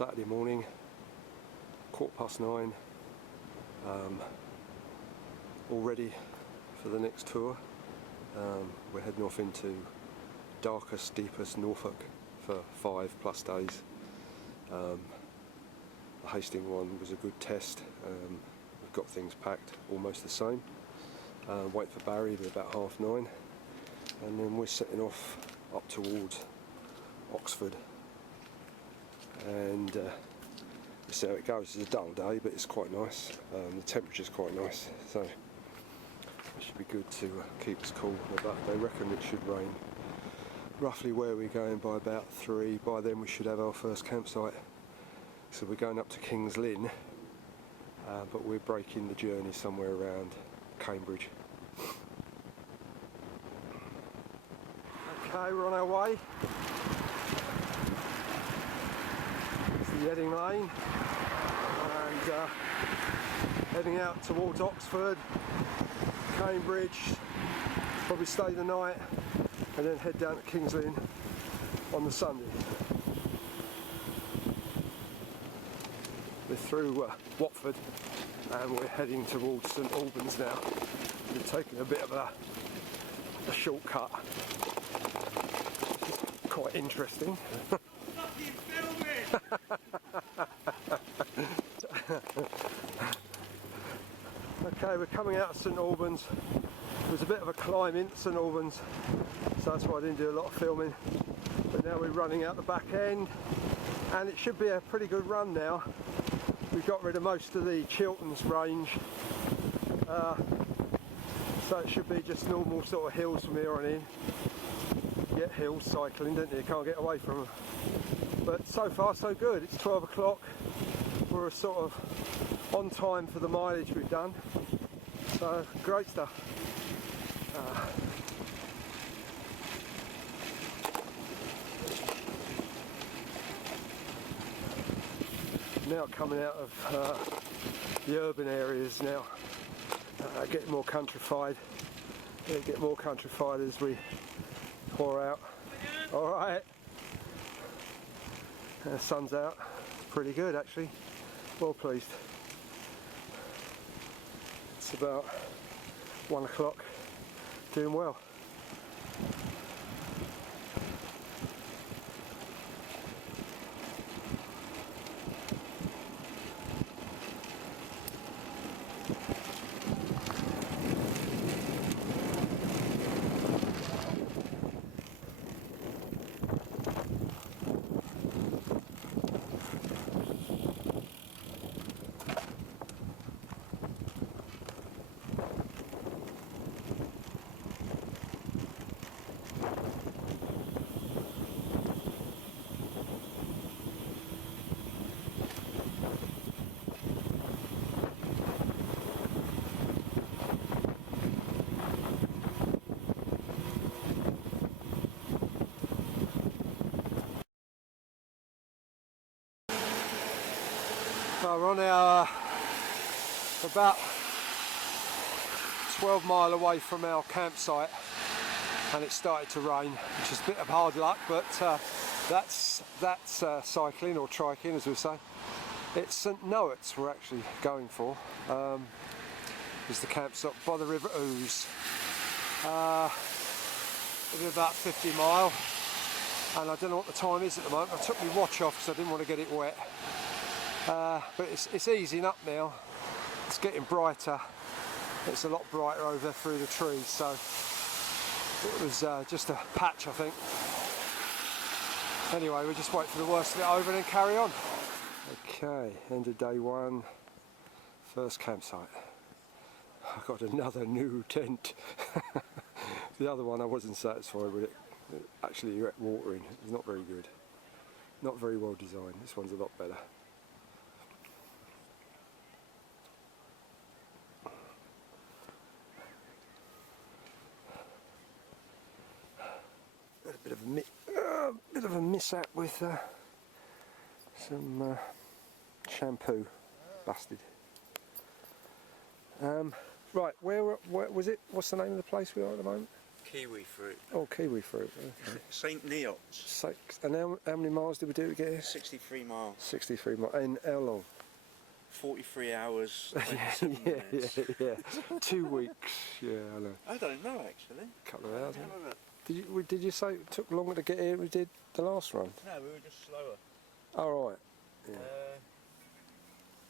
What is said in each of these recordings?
Saturday morning, 9:15, all ready for the next tour. We're heading off into darkest, deepest Norfolk for 5+ days. The Hastings one was a good test. We've got things packed almost the same. Wait for Barry at about 9:30, and then we're setting off up towards Oxford, and we'll see how it goes. It's a dull day, but it's quite nice. The temperature's quite nice, so it should be good to keep us cool. But they reckon it should rain roughly where we're going by about 3. By then we should have our first campsite. So we're going up to King's Lynn, but we're breaking the journey somewhere around Cambridge. Okay, we're on our way. It's the Edding Lane, and heading out towards Oxford, Cambridge, probably stay the night, and then head down to King's Lynn on the Sunday. We're through Watford, and we're heading towards St Albans now. We're taking a bit of a shortcut. Quite interesting. Okay, we're coming out of St Albans. It was a bit of a climb into St Albans, so that's why I didn't do a lot of filming. But now we're running out the back end, and it should be a pretty good run now. We've got rid of most of the Chilterns range, so it should be just normal sort of hills from here on in. You get hills cycling, don't you? You can't get away from them. But so far so good. It's 12 o'clock. We're sort of on time for the mileage we've done. So great stuff. Now coming out of the urban areas now, getting more countrified. It'll get more countrified as we pour out. All right, the sun's out. Pretty good actually. Well pleased. It's about 1 o'clock. Doing well. We're on our about 12 mile away from our campsite, and it started to rain, which is a bit of hard luck, but that's cycling or triking as we say. It's St Noet's we're actually going for. Is the campsite by the River Ouse. It'll be about 50 mile, and I don't know what the time is at the moment. I took my watch off because I didn't want to get it wet. But it's easing up now. It's getting brighter. It's a lot brighter over through the trees, so it was just a patch, I think. Anyway, we'll just wait for the worst of it over and then carry on. Okay, end of day 1, first campsite. I've got another new tent. The other one I wasn't satisfied with it. Actually, you're at watering. It's not very good. Not very well designed. This one's a lot better. Got a bit of a mishap with some shampoo, busted. Right, where was it? What's the name of the place we are at the moment? kiwi fruit. Oh, kiwi fruit. Okay. St. Neots. And how many miles did we do to get here? 63 miles. 63 miles. And how long? 43 hours, 27 minutes. Yeah. 2 weeks. Yeah, I know. I don't know actually. Couple of hours. Did you say it took longer to get here than we did the last run? No, we were just slower. Oh, right. Yeah.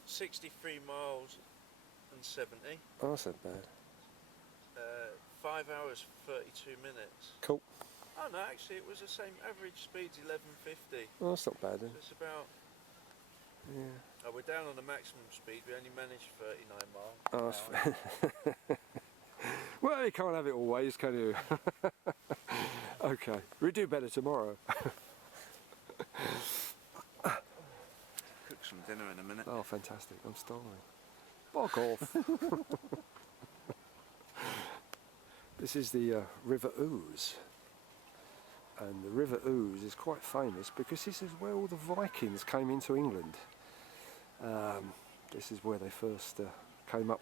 63 miles and 70. Oh, that's not bad. 5 hours 32 minutes. Cool. Oh no, actually it was the same. Average speed's 1150. Oh, that's not bad then. So it's about. Yeah. Oh, we're down on the maximum speed. We only managed 39 miles. Oh, that's well, you can't have it always, can you? Okay, we do better tomorrow. Cook some dinner in a minute. Oh, fantastic! I'm starving. Bog off. This is the River Ouse, and the River Ouse is quite famous because this is where all the Vikings came into England. This is where they first came up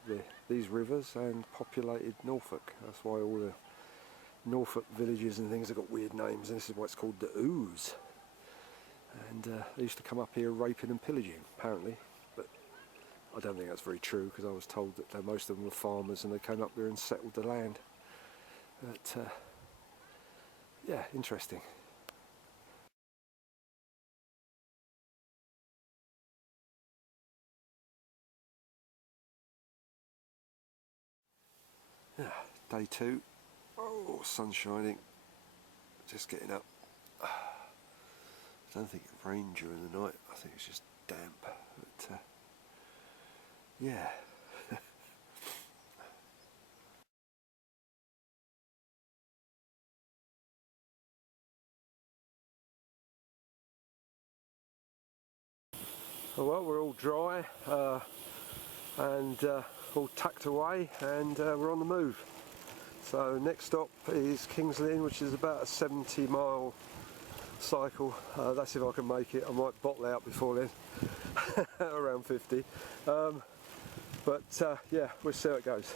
these rivers and populated Norfolk. That's why all the Norfolk villages and things have got weird names, and this is why it's called the Ouse. And they used to come up here raping and pillaging, apparently, but I don't think that's very true, because I was told that most of them were farmers and they came up here and settled the land. But yeah, interesting. Yeah, day 2. Oh, sun shining. Just getting up. I don't think it rained during the night. I think it's just damp. But yeah. Well, we're all dry and all tucked away, and we're on the move. So next stop is King's Lynn, which is about a 70-mile cycle. That's if I can make it. I might bottle out before then, around 50. But yeah, we'll see how it goes.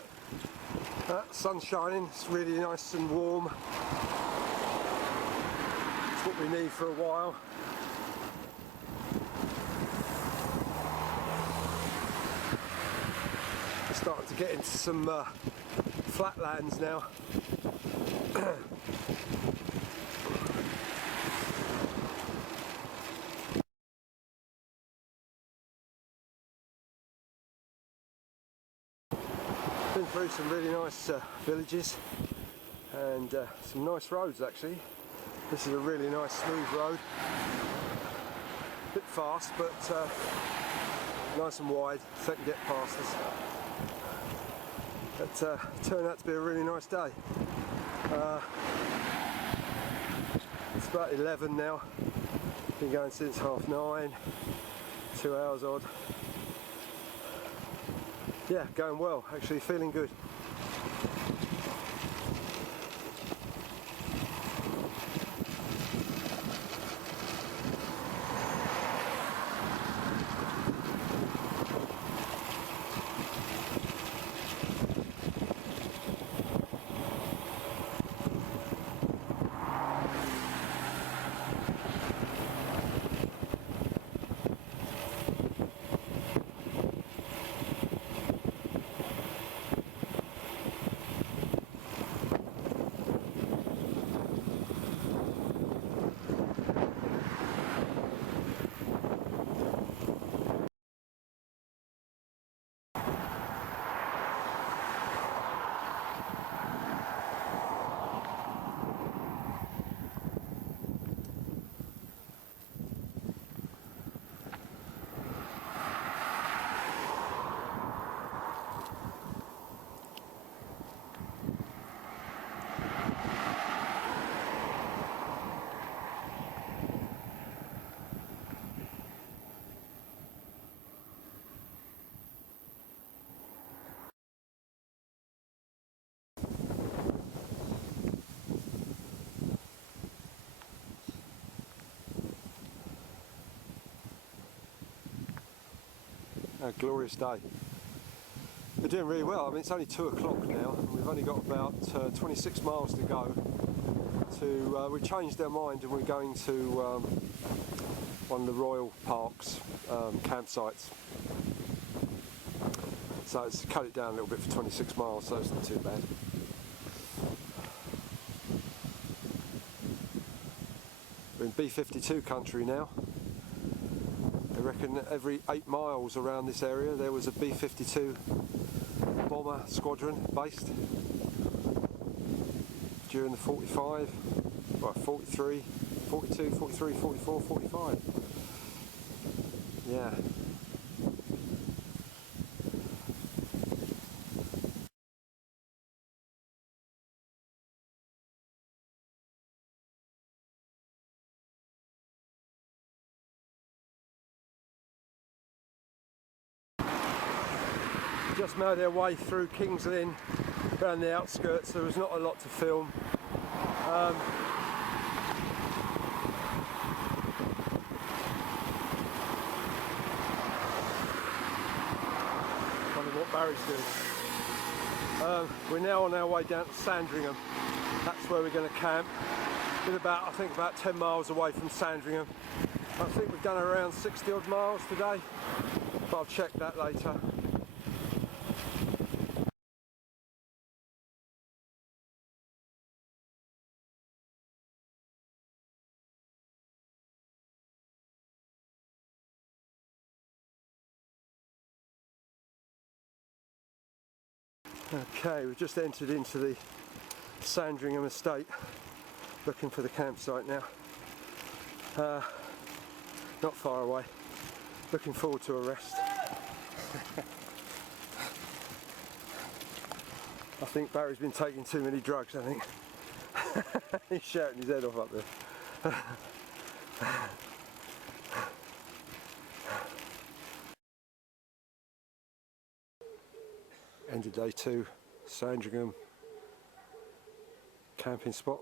Sun's shining, it's really nice and warm. It's what we need for a while. We're starting to get into some flatlands now. Been through some really nice villages and some nice roads actually. This is a really nice smooth road. Bit fast, but nice and wide so it can get past us. But turned out to be a really nice day. It's about 11 now. Been going since 9:30. 2 hours odd. Yeah, going well, actually feeling good. A glorious day. We're doing really well. I mean, it's only 2 o'clock now, and we've only got about 26 miles to go. We changed our mind, and we're going to one of the Royal Parks campsites. So it's cut it down a little bit for 26 miles, so it's not too bad. We're in B-52 country now. I reckon every 8 miles around this area there was a B-52 bomber squadron based during the 45, well 43, 42, 43, 44, 45. Yeah. Just made our way through King's Lynn, around the outskirts. There was not a lot to film. Wondering what Barry's doing. We're now on our way down to Sandringham. That's where we're going to camp. We're about, I think, about 10 miles away from Sandringham. I think we've done around 60 odd miles today, but I'll check that later. Okay, we've just entered into the Sandringham estate, looking for the campsite now. Not far away. Looking forward to a rest. I think Barry's been taking too many drugs, I think. He's shouting his head off up there. End of day 2, Sandringham camping spot.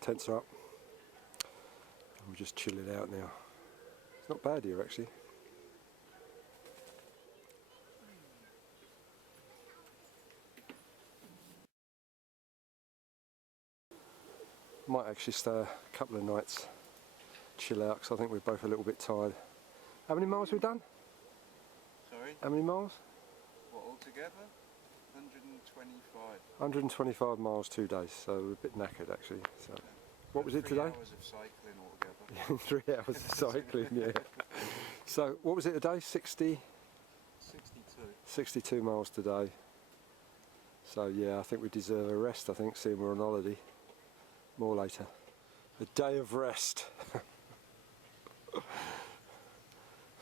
Tents are up. We're just chilling out now. It's not bad here actually. Might actually stay a couple of nights, chill out, because I think we're both a little bit tired. How many miles have we done? Sorry? How many miles? What, altogether? 125. 125 miles 2 days, so we're a bit knackered actually. So, what was it today? 3 hours of cycling altogether. 3 hours of cycling, yeah. So what was it a day? 60? 62 miles today. So yeah, I think we deserve a rest, I think, seeing we're on holiday. More later. A day of rest.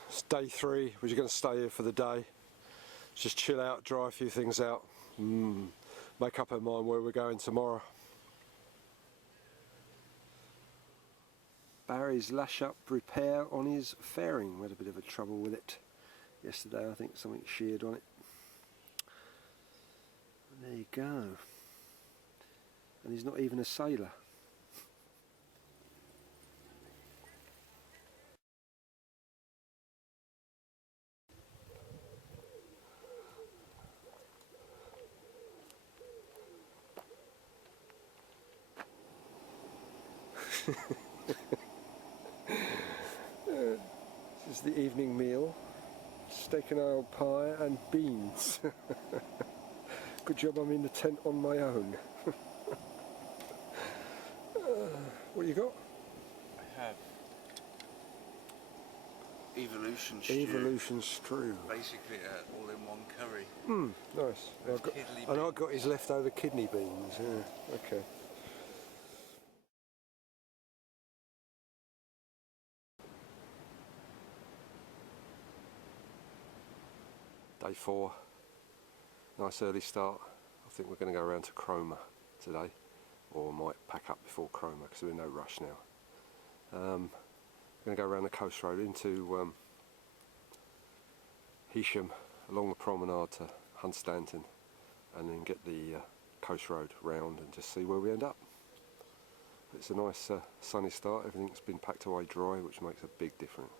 It's day 3, we're just going to stay here for the day. Just chill out, dry a few things out, make up our mind where we're going tomorrow. Barry's lash up repair on his fairing. We had a bit of a trouble with it yesterday, I think something sheared on it. And there you go. And he's not even a sailor. This is the evening meal. Steak and ale pie and beans. Good job I'm in the tent on my own. What you got? I have Evolution stew. Evolution stew. Basically all-in-one curry. Nice. And I got his leftover kidney beans. Yeah. Okay. Day 4. Nice early start. I think we're going to go around to Cromer today, or might pack up before Cromer because we're in no rush now. We're going to go around the coast road into Heysham, along the promenade to Hunstanton, and then get the coast road round and just see where we end up. It's a nice sunny start. Everything's been packed away dry, which makes a big difference.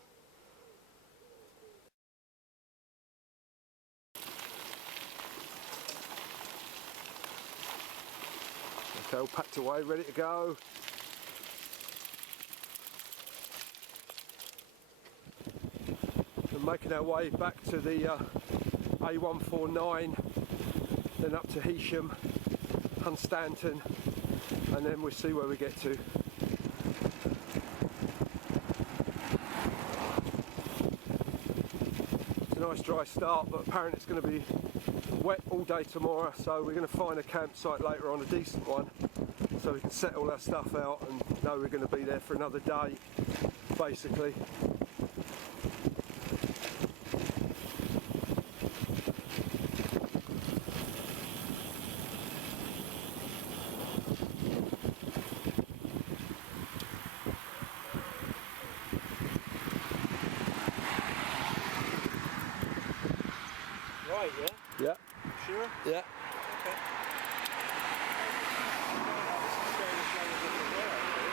Okay, all packed away, ready to go. And making our way back to the A149, then up to Heysham, Hunstanton, and then we'll see where we get to. It's a nice dry start, but apparently it's going to be wet all day tomorrow, so we're going to find a campsite later on, a decent one, so we can set all our stuff out and know we're going to be there for another day, basically. Right, yeah? Yeah. Sure? Yeah. Okay. This is going as long as it can go, actually.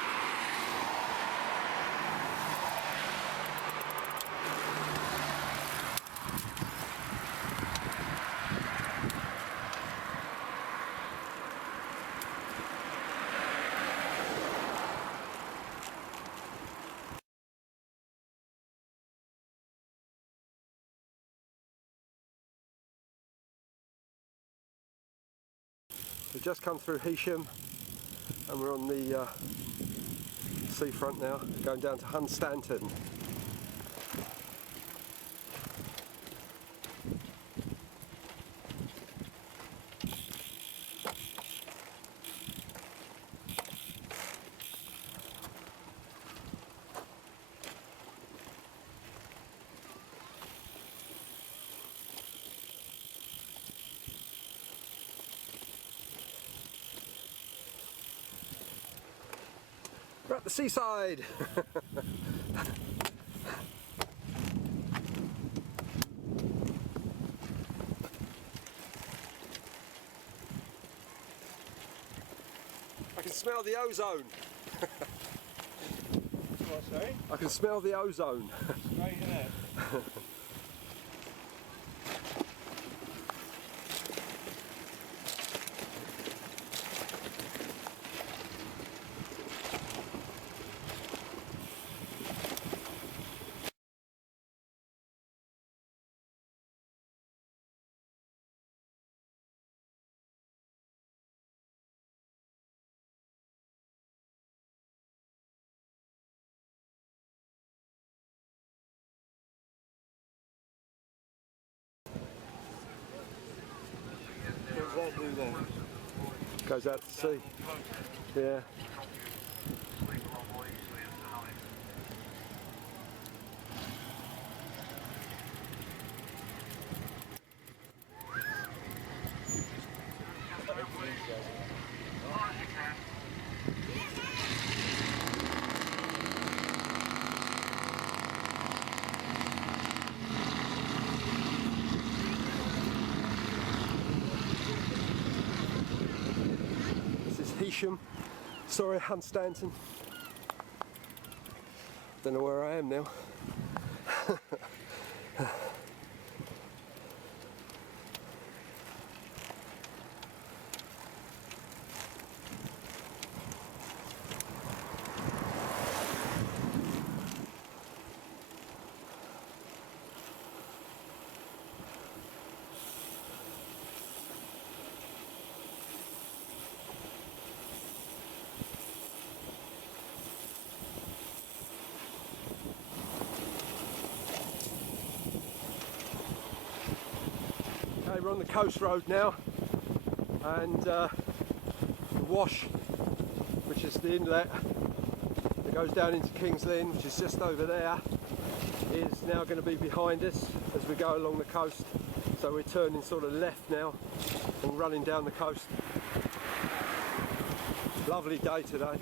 We've just come through Heysham and we're on the seafront now, going down to Hunstanton. We're at the seaside. I can smell the ozone. What, sorry? I can smell the ozone. Straight ahead. What does that do then? Goes out to sea. Yeah. This is Heysham. Sorry, Hunstanton. Don't know where I am now. Okay, we're on the coast road now, and the Wash, which is the inlet that goes down into King's Lynn, which is just over there, is now going to be behind us as we go along the coast. So we're turning sort of left now and running down the coast. Lovely day today.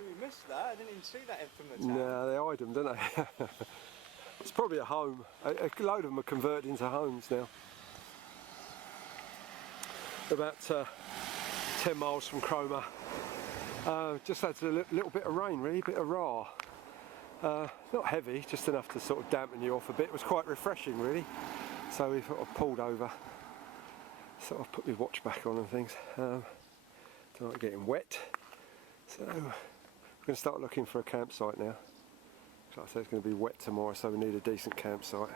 So we missed that. I didn't even see that from the town. No, they hide them, don't they? It's probably a home. A load of them are converted into homes now. About 10 miles from Cromer. Just had a little bit of rain, really, a bit of raw. Not heavy, just enough to sort of dampen you off a bit. It was quite refreshing, really. So we sort of pulled over, sort of put my watch back on and things. Don't like getting wet. So we're going to start looking for a campsite now. Like I said, it's going to be wet tomorrow, so we need a decent campsite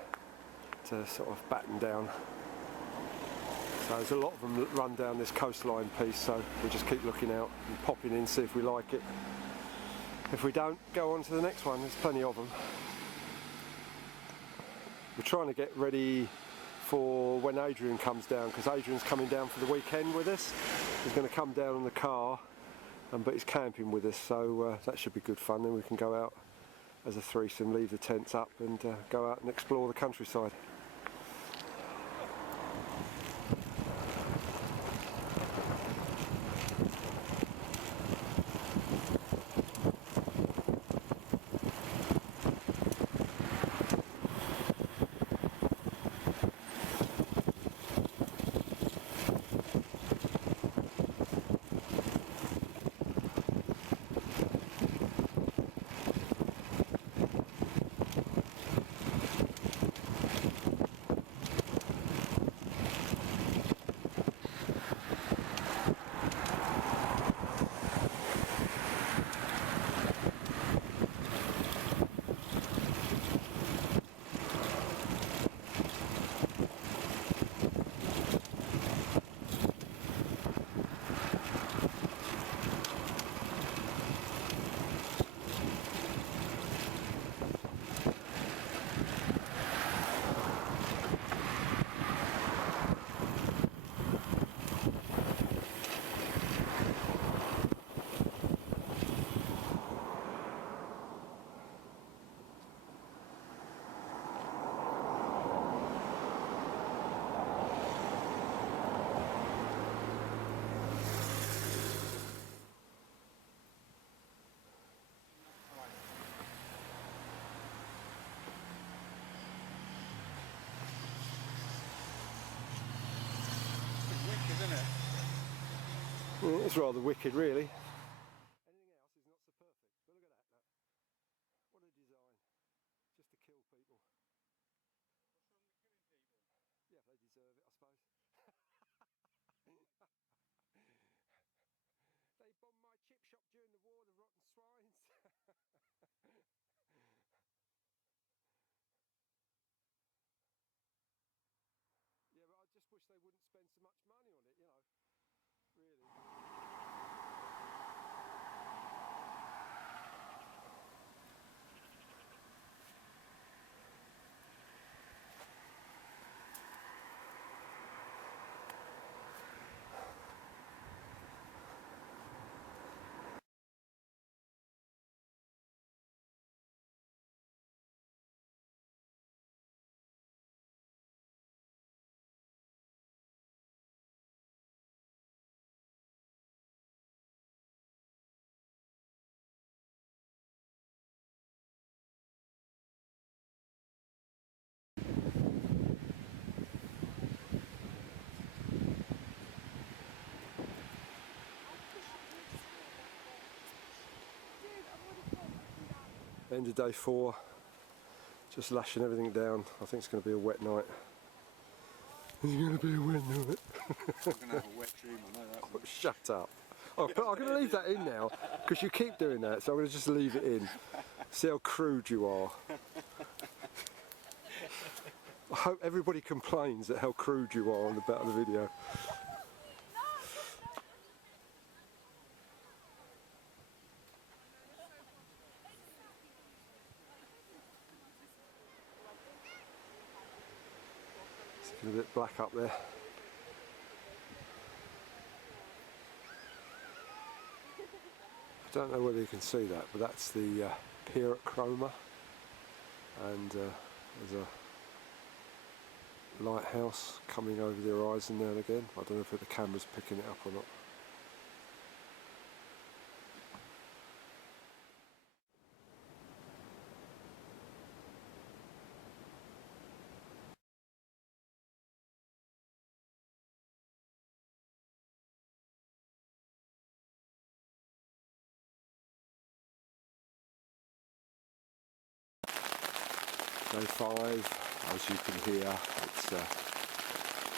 to sort of batten down. So there's a lot of them that run down this coastline piece, so we'll just keep looking out and popping in, see if we like it. If we don't, go on to the next one. There's plenty of them. We're trying to get ready for when Adrian comes down, because Adrian's coming down for the weekend with us. He's going to come down in the car, but he's camping with us, so that should be good fun. Then we can go out as a threesome, leave the tents up and go out and explore the countryside. It's rather wicked, really. Anything else is not so perfect, but look at that. What a design. Just to kill people. What's wrong with killing people? Yeah, they deserve it, I suppose. They bombed my chip shop during the war, the rotten swines. Yeah, but I just wish they wouldn't spend so much money on it, you know. Really. End of day 4, just lashing everything down. I think it's going to be a wet night. It's going to be a wet night. I'm going to have a wet dream, I know that one. Shut up. Oh, but I'm going to leave that in now, because you keep doing that, so I'm going to just leave it in. See how crude you are. I hope everybody complains at how crude you are on the back of the video. A bit black up there. I don't know whether you can see that, but that's the pier at Cromer, and there's a lighthouse coming over the horizon now and again. I don't know if the camera's picking it up or not. Day 5, as you can hear, it's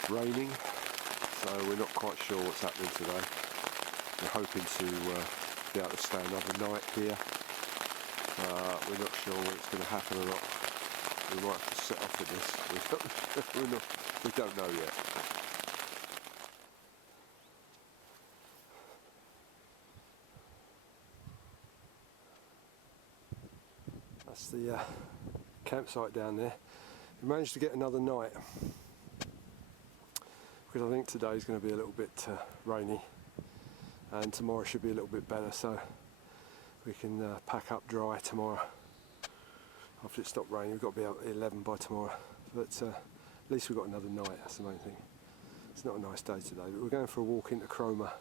raining, so we're not quite sure what's happening today. We're hoping to be able to stay another night here. We're not sure what's going to happen or not. We might have to set off with this. We don't know yet. That's the campsite down there. We managed to get another night because I think today's going to be a little bit rainy and tomorrow should be a little bit better, so we can pack up dry tomorrow after it stopped raining. We've got to be out at 11 by tomorrow, but at least we've got another night. That's the main thing. It's not a nice day today, but we're going for a walk into Cromer.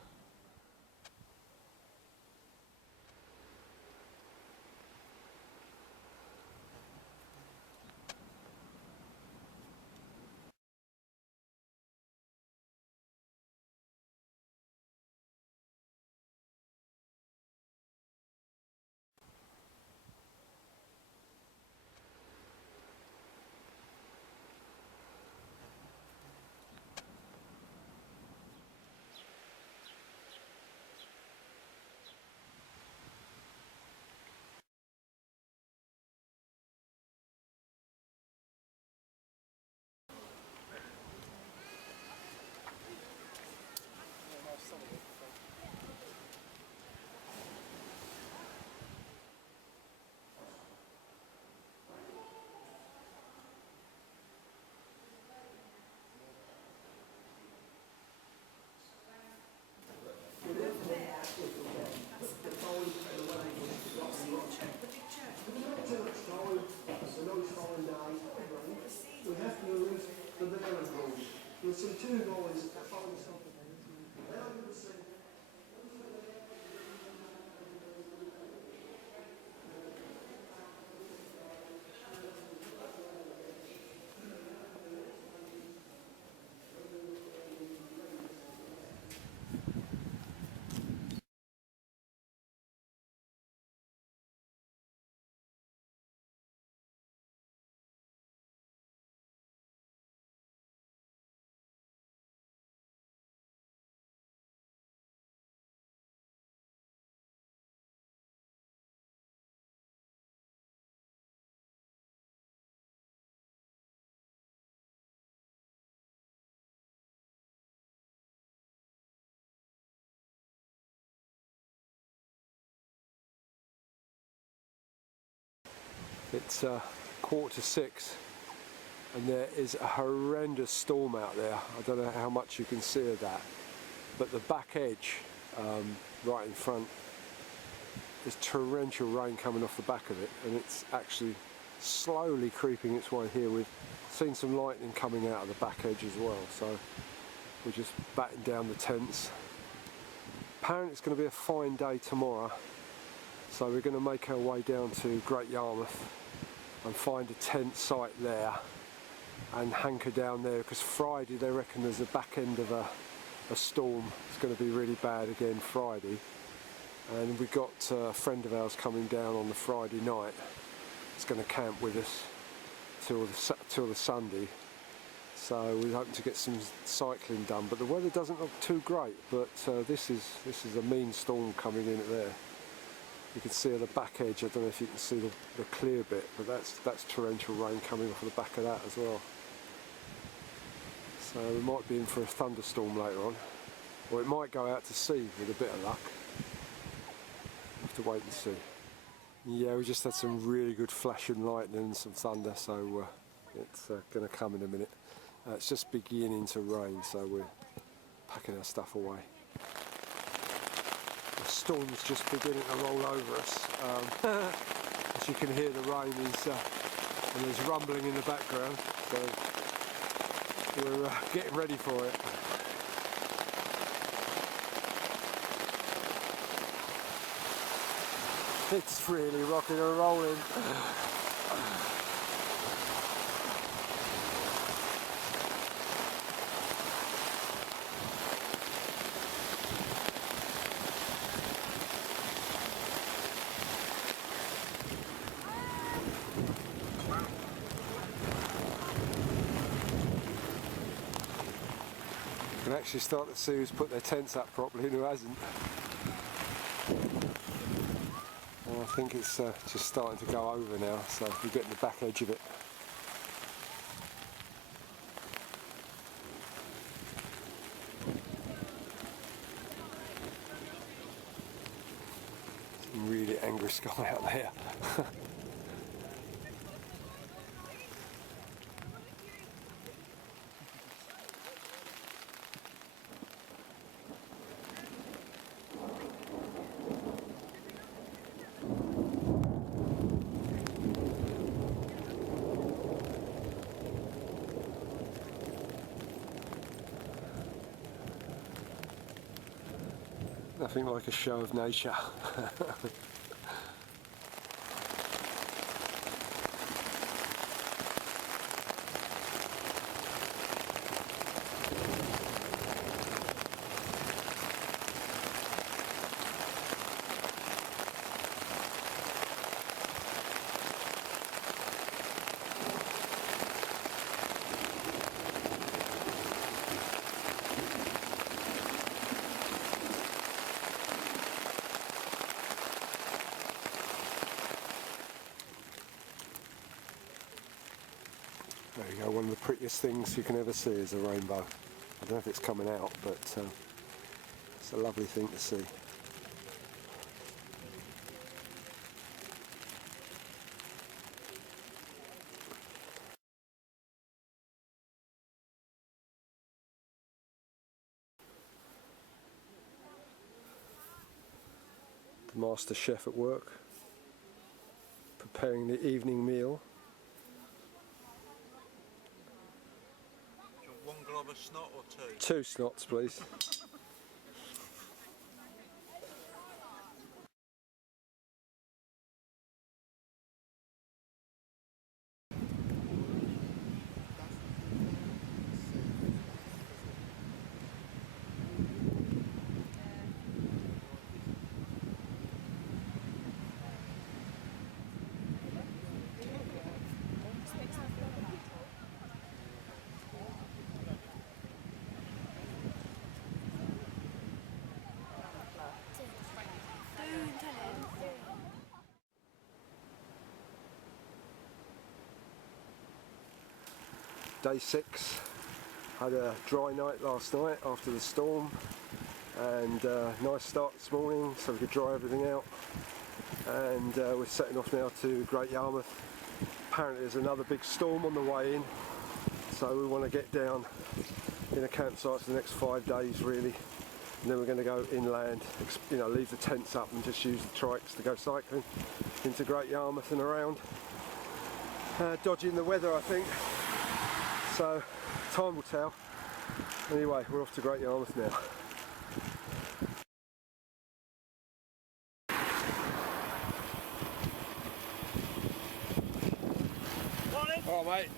It's 6:15 and there is a horrendous storm out there. I don't know how much you can see of that, but the back edge right in front, there's torrential rain coming off the back of it, and it's actually slowly creeping its way here. We've seen some lightning coming out of the back edge as well, so we're just batting down the tents. Apparently it's going to be a fine day tomorrow, so we're going to make our way down to Great Yarmouth and find a tent site there and hanker down there, because Friday they reckon there's a back end of a storm. It's going to be really bad again Friday, and we've got a friend of ours coming down on the Friday night. It's going to camp with us till the Sunday, so we're hoping to get some cycling done, but the weather doesn't look too great. But this is a mean storm coming in there. You can see at the back edge, I don't know if you can see the clear bit, but that's torrential rain coming off the back of that as well. So we might be in for a thunderstorm later on, or it might go out to sea with a bit of luck. We'll have to wait and see. Yeah, we just had some really good flashing lightning and some thunder, so it's going to come in a minute. It's just beginning to rain, so we're packing our stuff away. The storm's just beginning to roll over us. As you can hear, the rain is, and there's rumbling in the background, so we're getting ready for it. It's really rocking and rolling. can actually start to see who's put their tents up properly and who hasn't. And I think it's just starting to go over now, so we're getting the back edge of it. Some really angry sky out there. Nothing like a show of nature. There you go, one of the prettiest things you can ever see is a rainbow. I don't know if it's coming out, but it's a lovely thing to see. The master chef at work, preparing the evening meal. One glob of snot or two? 2 snots, please. Day 6, had a dry night last night after the storm, and nice start this morning so we could dry everything out, and we're setting off now to Great Yarmouth. Apparently there's another big storm on the way in, so we want to get down in a campsite for the next 5 days really, and then we're going to go inland, you know, leave the tents up and just use the trikes to go cycling into Great Yarmouth and around, dodging the weather I think. So, time will tell. Anyway, we're off to Great Yarmouth now. Morning! Oh, mate.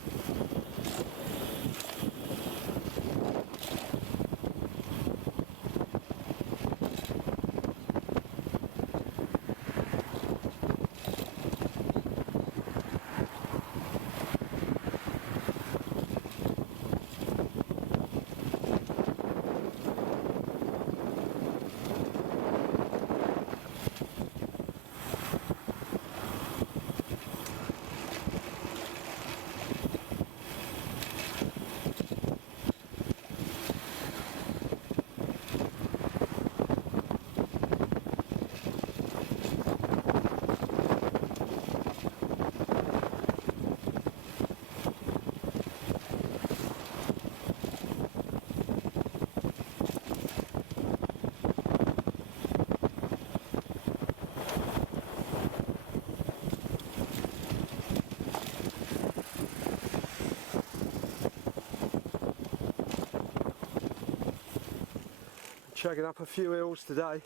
Chugging up a few hills today.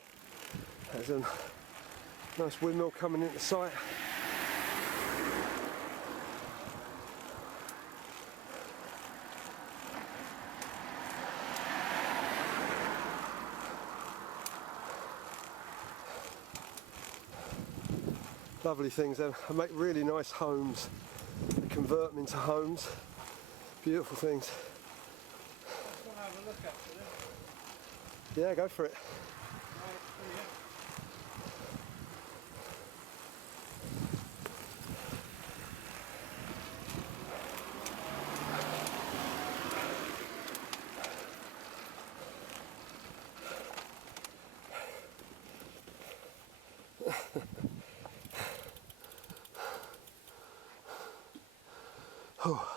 There's a nice windmill coming into sight. Lovely things. They make really nice homes. They convert them into homes. Beautiful things. I want to have a look after them. Yeah, go for it. Oh.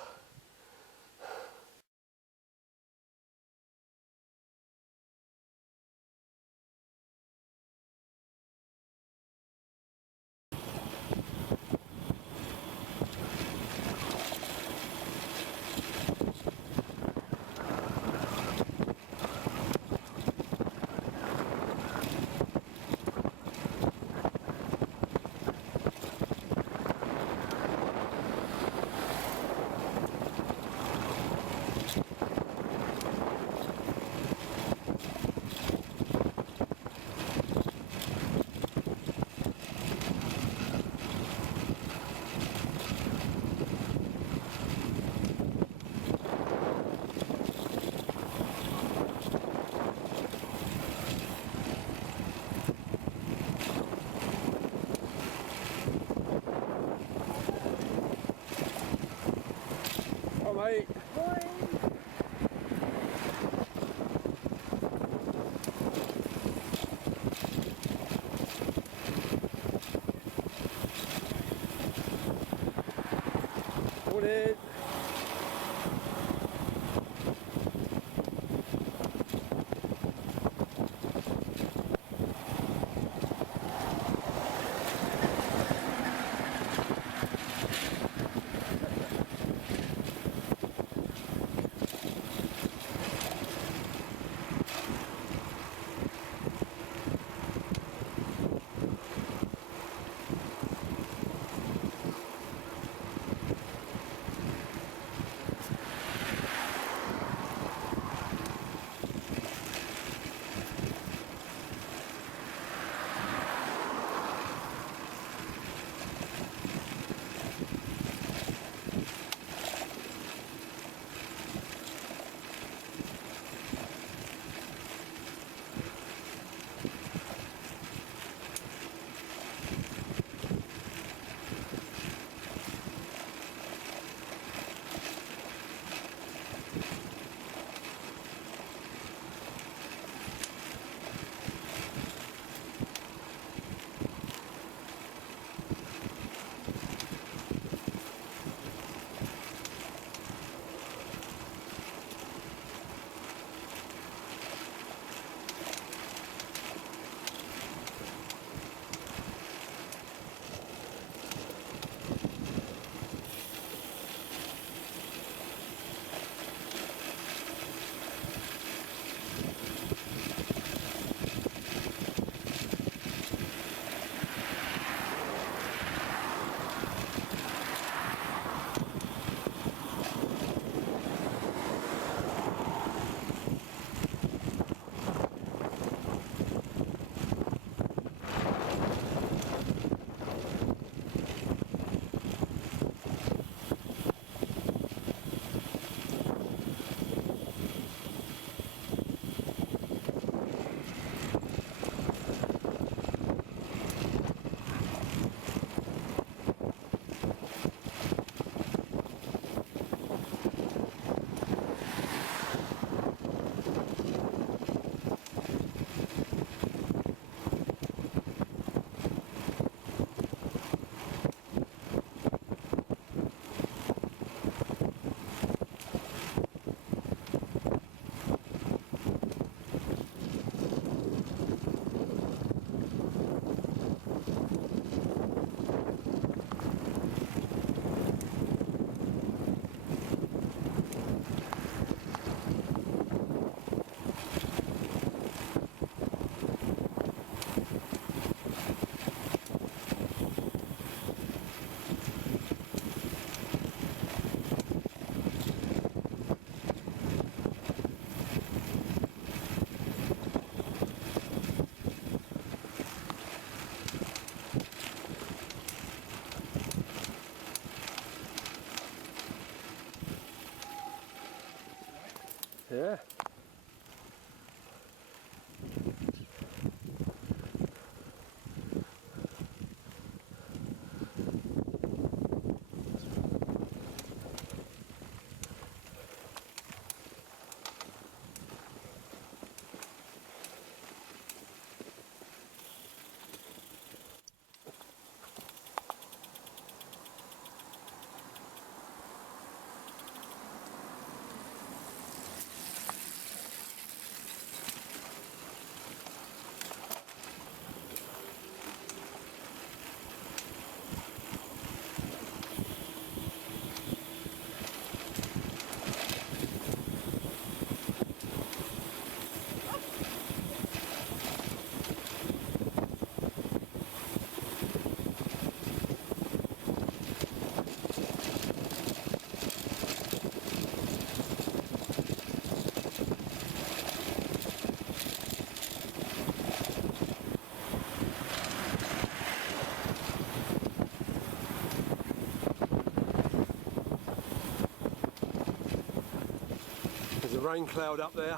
rain cloud up there.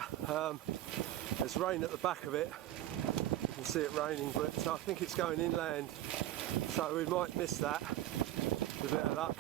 There's rain at the back of it. You can see it raining, but I think it's going inland, so we might miss that with a bit of luck.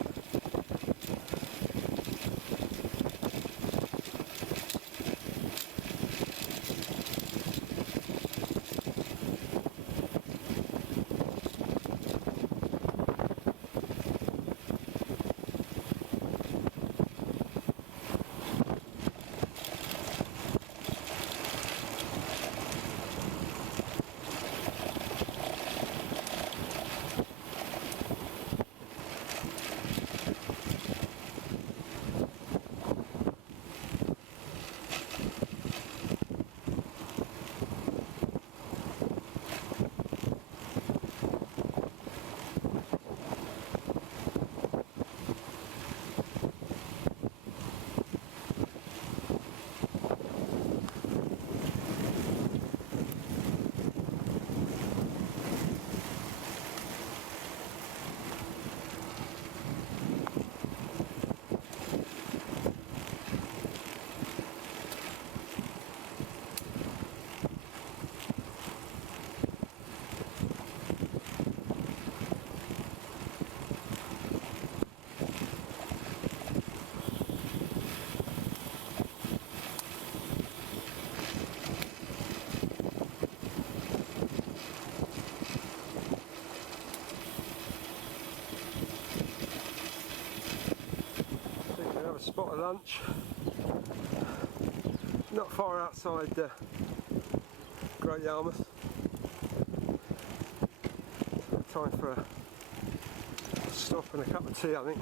Spot of lunch, not far outside Great Yarmouth. Time for a stop and a cup of tea, I think.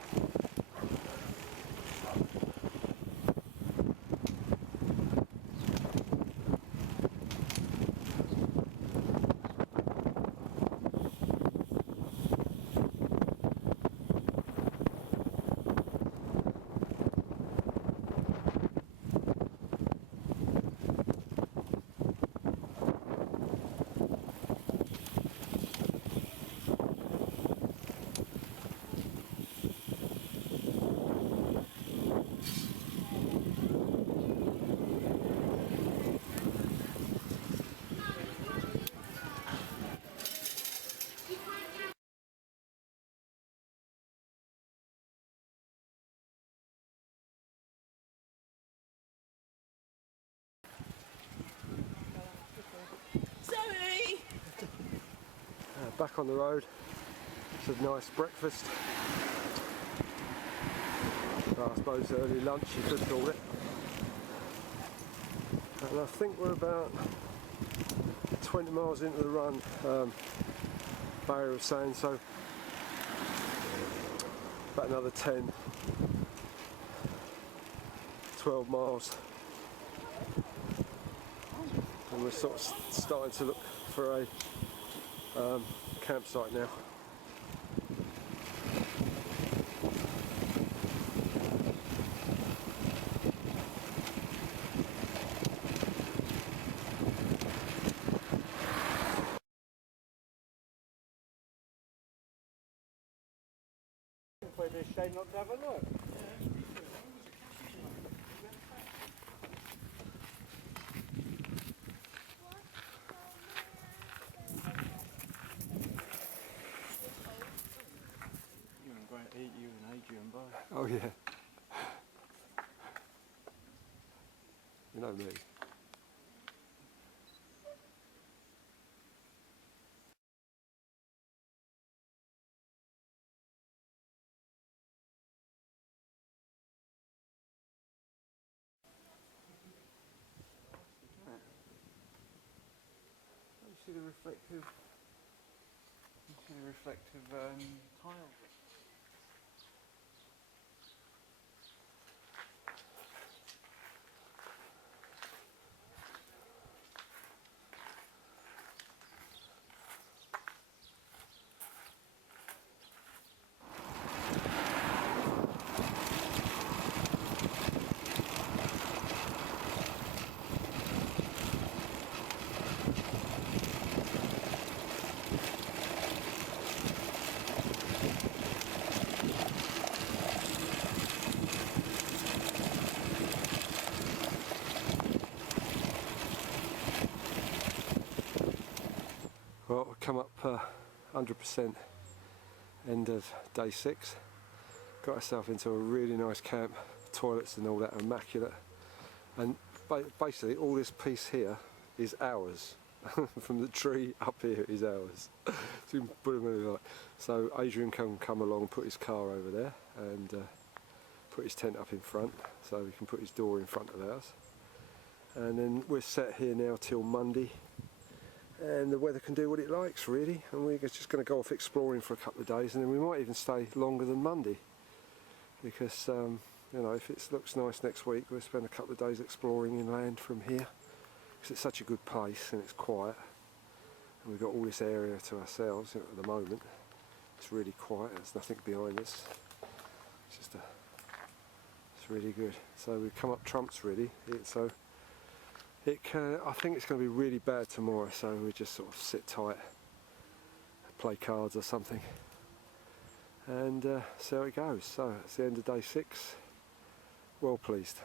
Back on the road. It's a nice breakfast. Well, I suppose early lunch you could call it. And I think we're about 20 miles into the run, Barry was saying, so about another 10, 12 miles. And we're sort of starting to look for a campsite now. It'd be a shame not to have a look. Eat you and Adrian both. Oh yeah. You know me. You see the reflective tiles. Well, I've come up 100% end of day 6. Got ourselves into a really nice camp, toilets and all that immaculate. And basically all this piece here is ours. From the tree up here is ours. So Adrian can come along and put his car over there and put his tent up in front, so he can put his door in front of ours. And then we're set here now till Monday, and the weather can do what it likes really, and we're just going to go off exploring for a couple of days, and then we might even stay longer than Monday, because you know, if it looks nice next week, we'll spend a couple of days exploring inland from here, because it's such a good place and it's quiet, and we've got all this area to ourselves at the moment. It's really quiet, there's nothing behind us. It's just it's really good. So we've come up trumps really. I think it's going to be really bad tomorrow, so we just sort of sit tight, play cards or something, and see how it goes. So it's the end of day 6. Well pleased.